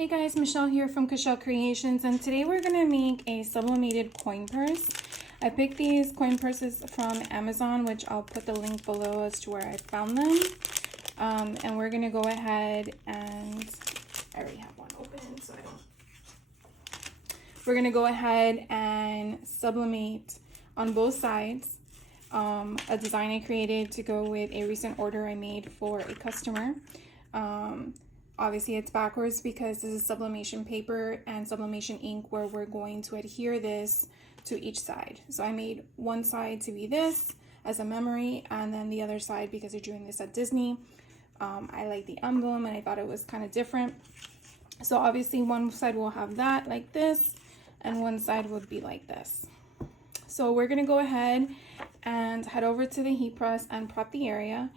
Hey guys, Michelle here from Michelle Creations, and today we're going to make a sublimated coin purse. I picked these coin purses from Amazon, which I'll put the link below as to where I found them. And we're going to go ahead and, I already have one open, so I don't. We're going to go ahead and sublimate on both sides a design I created to go with a recent order I made for a customer. Obviously it's backwards because this is sublimation paper and sublimation ink where we're going to adhere this to each side. So I made one side to be this as a memory, and then the other side, because they're doing this at Disney, I like the emblem and I thought it was kind of different. So obviously one side will have that like this and one side would be like this. So we're gonna go ahead and head over to the heat press and prep the area.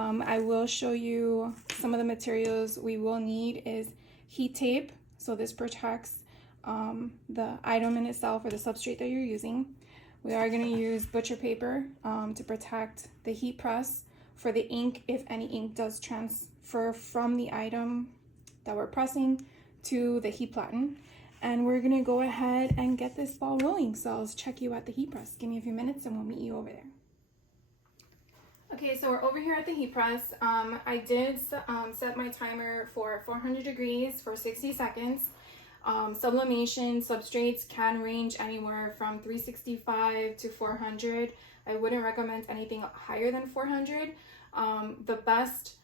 I will show you some of the materials we will need is heat tape. So this protects the item in itself or the substrate that you're using. We are going to use butcher paper to protect the heat press for the ink if any ink does transfer from the item that we're pressing to the heat platen. And we're going to go ahead and get this ball rolling. So I'll check you at the heat press. Give me a few minutes and we'll meet you over there. Okay, so we're over here at the heat press. I did set my timer for 400 degrees for 60 seconds. Sublimation substrates can range anywhere from 365 to 400. I wouldn't recommend anything higher than 400. The best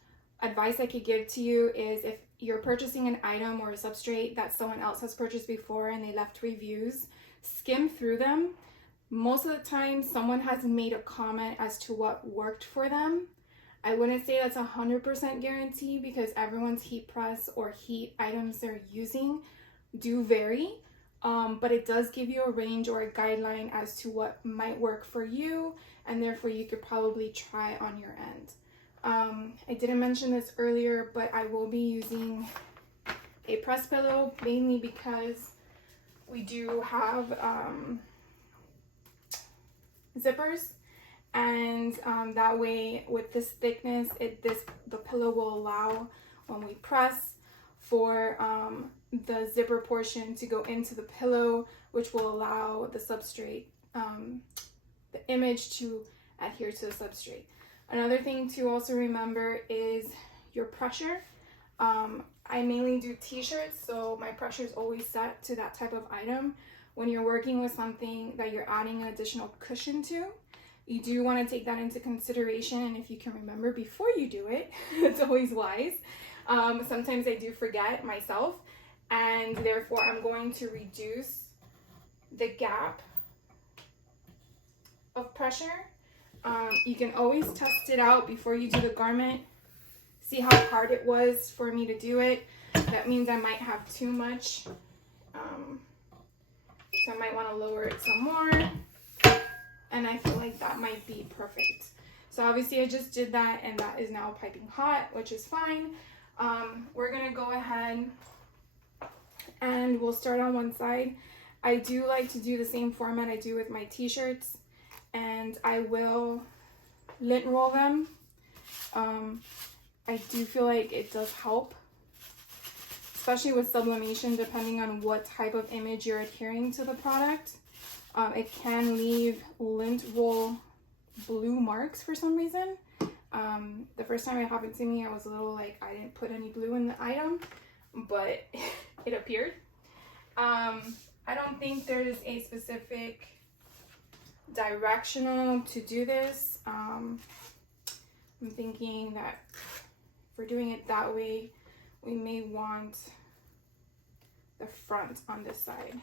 advice I could give to you is if you're purchasing an item or a substrate that someone else has purchased before and they left reviews, skim through them. Most of the time, someone has made a comment as to what worked for them. I wouldn't say that's 100% guarantee because everyone's heat press or heat items they're using do vary, but it does give you a range or a guideline as to what might work for you, and therefore you could probably try on your end. I didn't mention this earlier, but I will be using a press pillow mainly because we do have zippers, and that way with this thickness the pillow will allow when we press for the zipper portion to go into the pillow, which will allow the substrate, the image to adhere to the substrate. Another thing to also remember is your pressure. I mainly do t-shirts, so my pressure is always set to that type of item. When you're working with something that you're adding an additional cushion to, you do want to take that into consideration, and if you can remember before you do it, it's always wise. Sometimes I do forget myself, and therefore I'm going to reduce the gap of pressure. You can always test it out before you do the garment. See how hard it was for me to do it. That means I might have too much. So I might want to lower it some more, and I feel like that might be perfect. So obviously I just did that, and that is now piping hot, which is fine. We're gonna go ahead and we'll start on one side. I do like to do the same format I do with my t-shirts, and I will lint roll them. I do feel like it does help, especially with sublimation, depending on what type of image you're adhering to the product. It can leave lint roll blue marks for some reason. The first time it happened to me, I was a little like, I didn't put any blue in the item, but it appeared. I don't think there's a specific directional to do this. I'm thinking that if we're doing it that way, we may want the front on this side.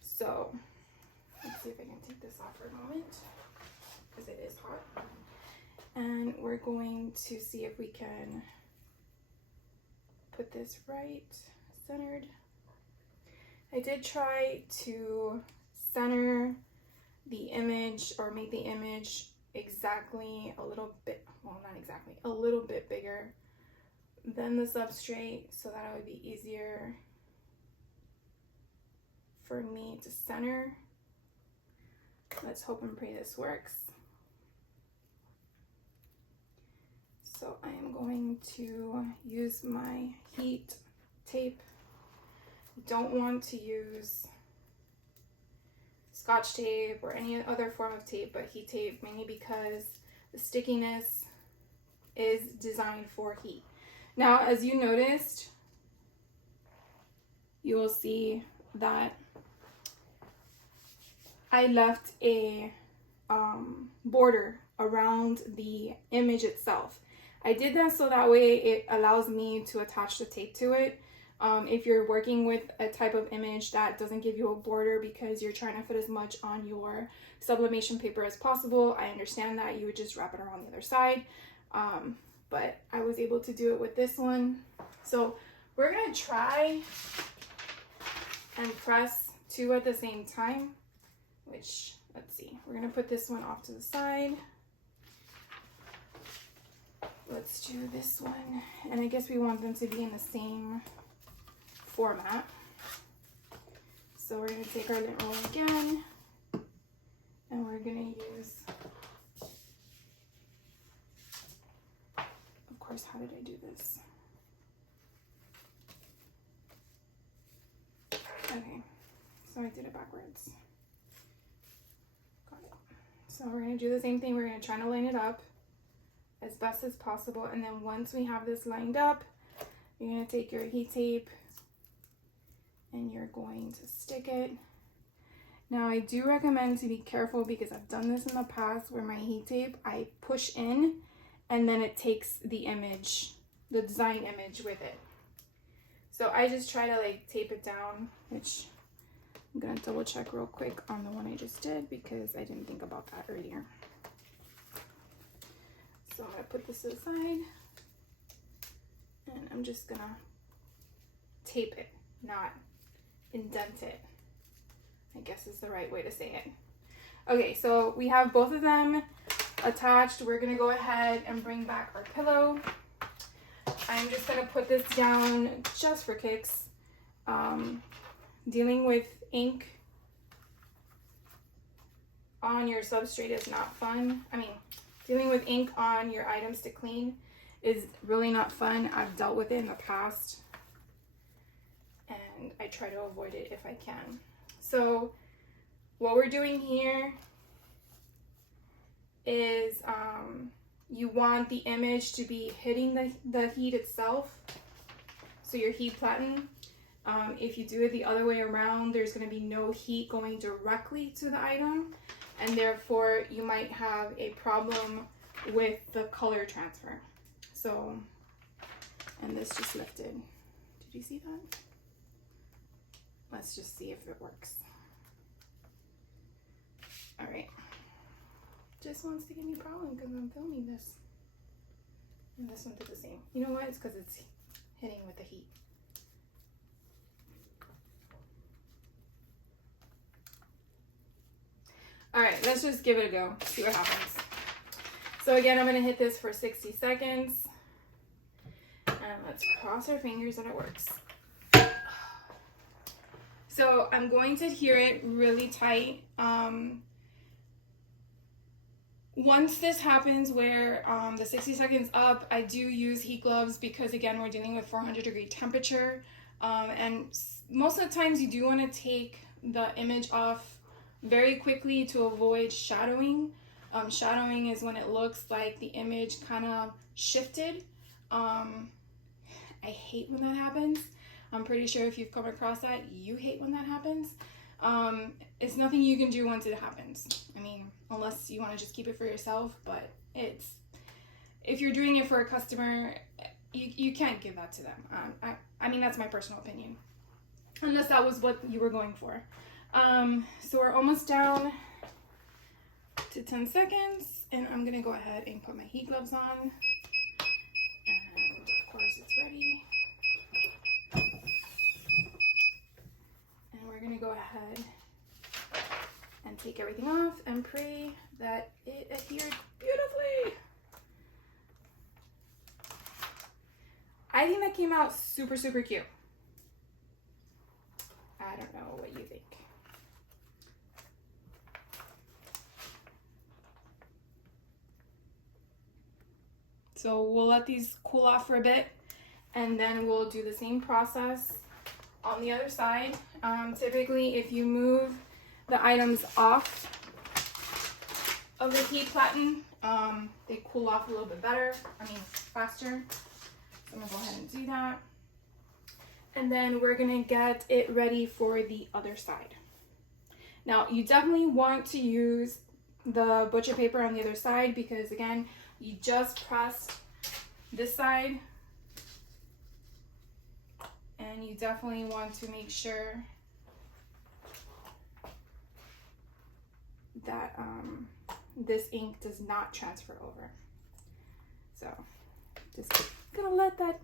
So let's see if I can take this off for a moment because it is hot. And we're going to see if we can put this right centered. I did try to center the image or make the image exactly a little bit, well, not exactly, a little bit bigger than the substrate so that it would be easier for me to center. Let's hope and pray this works. So I am going to use my heat tape. You don't want to use Scotch tape or any other form of tape, but heat tape, mainly because the stickiness is designed for heat. Now, as you noticed, you will see that I left a border around the image itself. I did that so that way it allows me to attach the tape to it. If you're working with a type of image that doesn't give you a border because you're trying to fit as much on your sublimation paper as possible, I understand that you would just wrap it around the other side. But I was able to do it with this one. So we're gonna try and press two at the same time, which, let's see, we're gonna put this one off to the side. Let's do this one. And I guess we want them to be in the same format. So we're gonna take our lint roll again, and we're gonna use, of course, how did I do this? Okay, so I did it backwards. Got it. So we're gonna do the same thing. We're gonna try to line it up as best as possible, and then once we have this lined up, you're gonna take your heat tape and you're going to stick it. Now, I do recommend to be careful because I've done this in the past where my heat tape, I push in and then it takes the image, the design image with it. So I just try to like tape it down, which I'm gonna double check real quick on the one I just did because I didn't think about that earlier. So I'm gonna put this aside and I'm just gonna tape it, not indent it, I guess is the right way to say it. Okay, so we have both of them attached. We're gonna go ahead and bring back our pillow. I'm just gonna put this down just for kicks. Dealing with ink on your substrate is not fun. I mean, dealing with ink on your items to clean is really not fun. I've dealt with it in the past and I try to avoid it if I can. So what we're doing here is you want the image to be hitting the heat itself, so your heat platen. If you do it the other way around, there's going to be no heat going directly to the item, and therefore you might have a problem with the color transfer. So, and this just lifted. Did you see that? Let's just see if it works. All right. Just wants to give me a problem because I'm filming this. And this one did the same. You know what? It's because it's hitting with the heat. All right, let's just give it a go. See what happens. So again, I'm gonna hit this for 60 seconds. And let's cross our fingers that it works. So I'm going to adhere it really tight. Once this happens where the 60 seconds up, I do use heat gloves because again, we're dealing with 400-degree temperature. And most of the times you do want to take the image off very quickly to avoid shadowing. Shadowing is when it looks like the image kind of shifted. I hate when that happens. I'm pretty sure if you've come across that, you hate when that happens. It's nothing you can do once it happens. I mean, unless you want to just keep it for yourself, but if you're doing it for a customer, you can't give that to them. I mean, that's my personal opinion, unless that was what you were going for. So we're almost down to 10 seconds, and I'm gonna go ahead and put my heat gloves on, and of course it's ready. And we're gonna go ahead and take everything off and pray that it adhered beautifully. I think that came out super, super cute. I don't know what you think. So we'll let these cool off for a bit, and then we'll do the same process on the other side. Typically, if you move the items off of the heat platen, they cool off a little bit better, faster. So I'm gonna go ahead and do that. And then we're gonna get it ready for the other side. Now, you definitely want to use the butcher paper on the other side because, again, you just pressed this side, and you definitely want to make sure that this ink does not transfer over. So just gonna let that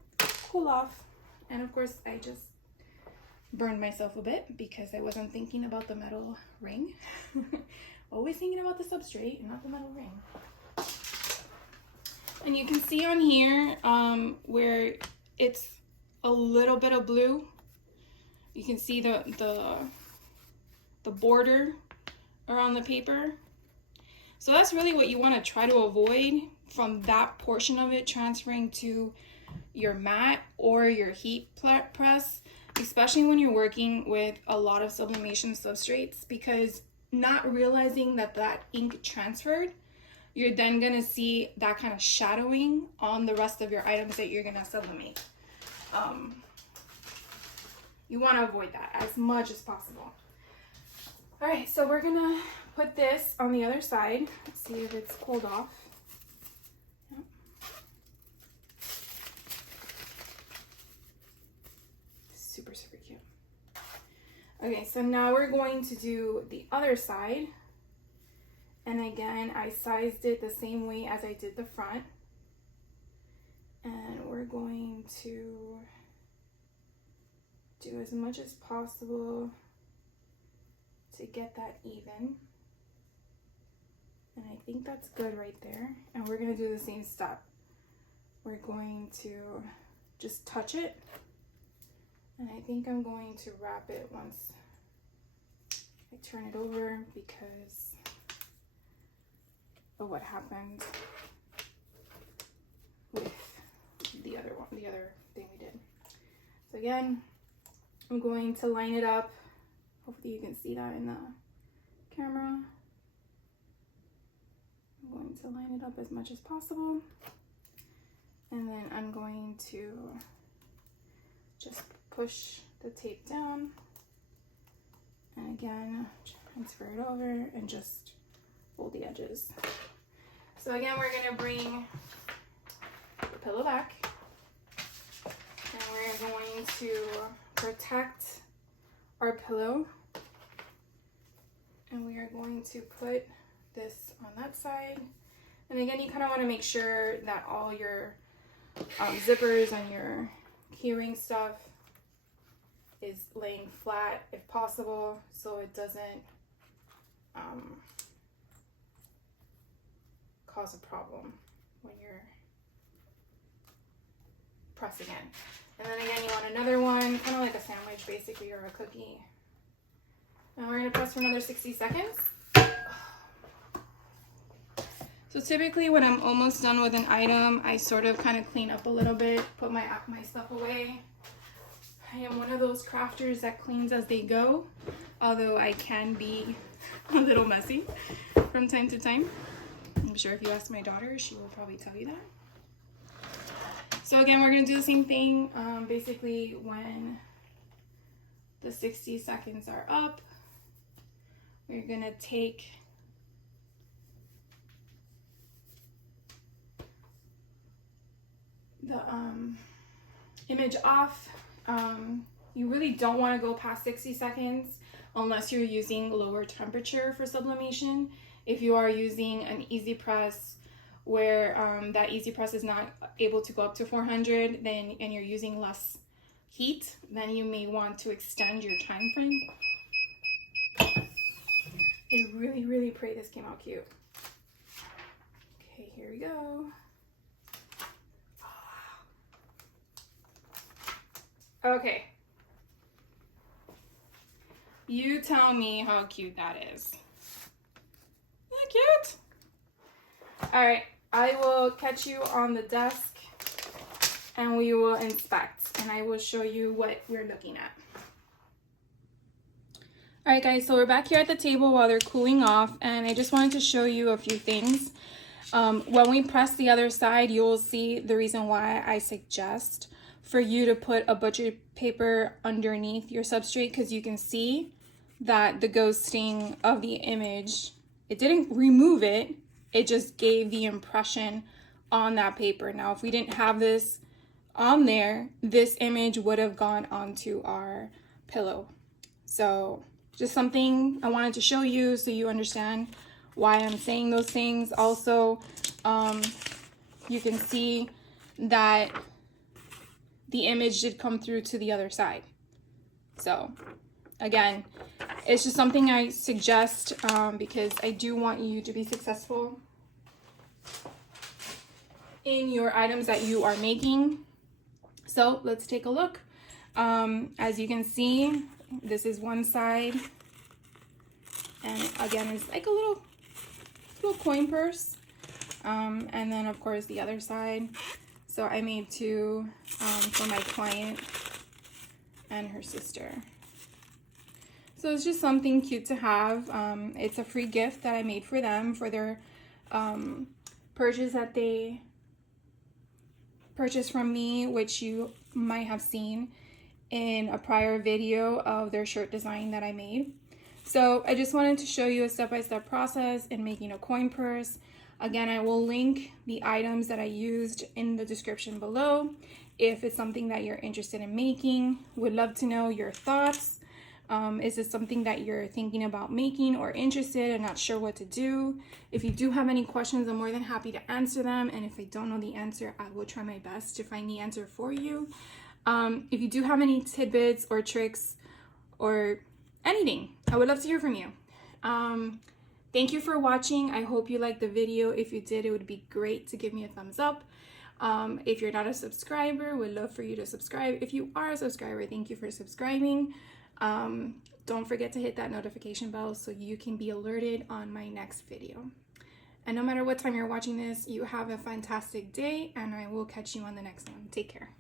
cool off. And of course, I just burned myself a bit because I wasn't thinking about the metal ring. Always thinking about the substrate and not the metal ring. And you can see on here where it's a little bit of blue. You can see the border around the paper. So that's really what you want to try to avoid, from that portion of it transferring to your mat or your heat press, especially when you're working with a lot of sublimation substrates, because not realizing that that ink transferred, you're then going to see that kind of shadowing on the rest of your items that you're going to sublimate. You want to avoid that as much as possible. All right, so we're going to put this on the other side. Let's see if it's cooled off. Yep. Super, super cute. Okay, so now we're going to do the other side. And again, I sized it the same way as I did the front. And we're going to do as much as possible to get that even. And I think that's good right there. And we're gonna do the same step. We're going to just touch it. And I think I'm going to wrap it once I turn it over because of what happened with the other thing we did. So again, I'm going to line it up. Hopefully you can see that in the camera. I'm going to line it up as much as possible. And then I'm going to just push the tape down. And again, transfer it over and just fold the edges. So again, we're gonna bring the pillow back. And we're going to protect our pillow, and we are going to put this on that side. And again, you kind of want to make sure that all your zippers and your keyring stuff is laying flat if possible, so it doesn't cause a problem when you're pressing in. And then again, you want another one, kind of like a sandwich basically, or a cookie. And we're gonna press for another 60 seconds. So typically when I'm almost done with an item, I sort of kind of clean up a little bit, put my stuff away. I am one of those crafters that cleans as they go, although I can be a little messy from time to time. I'm sure if you ask my daughter, she will probably tell you that. So again, we're gonna do the same thing. Basically, when the 60 seconds are up, we're gonna take the image off. You really don't want to go past 60 seconds unless you're using lower temperature for sublimation. If you are using an easy press where that easy press is not able to go up to 400, and you're using less heat, then you may want to extend your time frame. I really, really pray this came out cute. Okay, here we go. Okay. You tell me how cute that is. Isn't that cute? All right, I will catch you on the desk and we will inspect, and I will show you what we're looking at. All right, guys, so we're back here at the table while they're cooling off, and I just wanted to show you a few things. When we press the other side, you'll see the reason why I suggest for you to put a butcher paper underneath your substrate, because you can see that the ghosting of the image, it didn't remove it, it just gave the impression on that paper. Now, if we didn't have this on there, this image would have gone onto our pillow. So just something I wanted to show you so you understand why I'm saying those things. Also, you can see that the image did come through to the other side. So again, it's just something I suggest because I do want you to be successful in your items that you are making. So let's take a look. As you can see, this is one side, and again, it's like a little coin purse. And then of course the other side. So I made two for my client and her sister. So it's just something cute to have. It's a free gift that I made for them for their purchase that they purchased from me, which you might have seen in a prior video of their shirt design that I made. So I just wanted to show you a step-by-step process in making a coin purse. Again, I will link the items that I used in the description below if it's something that you're interested in making. Would love to know your thoughts. Is this something that you're thinking about making or interested and not sure what to do? If you do have any questions, I'm more than happy to answer them. And if I don't know the answer, I will try my best to find the answer for you. If you do have any tidbits or tricks or anything, I would love to hear from you. Thank you for watching. I hope you liked the video. If you did, it would be great to give me a thumbs up. If you're not a subscriber, would love for you to subscribe. If you are a subscriber, thank you for subscribing. Don't forget to hit that notification bell so you can be alerted on my next video. And no matter what time you're watching this, you have a fantastic day, and I will catch you on the next one. Take care.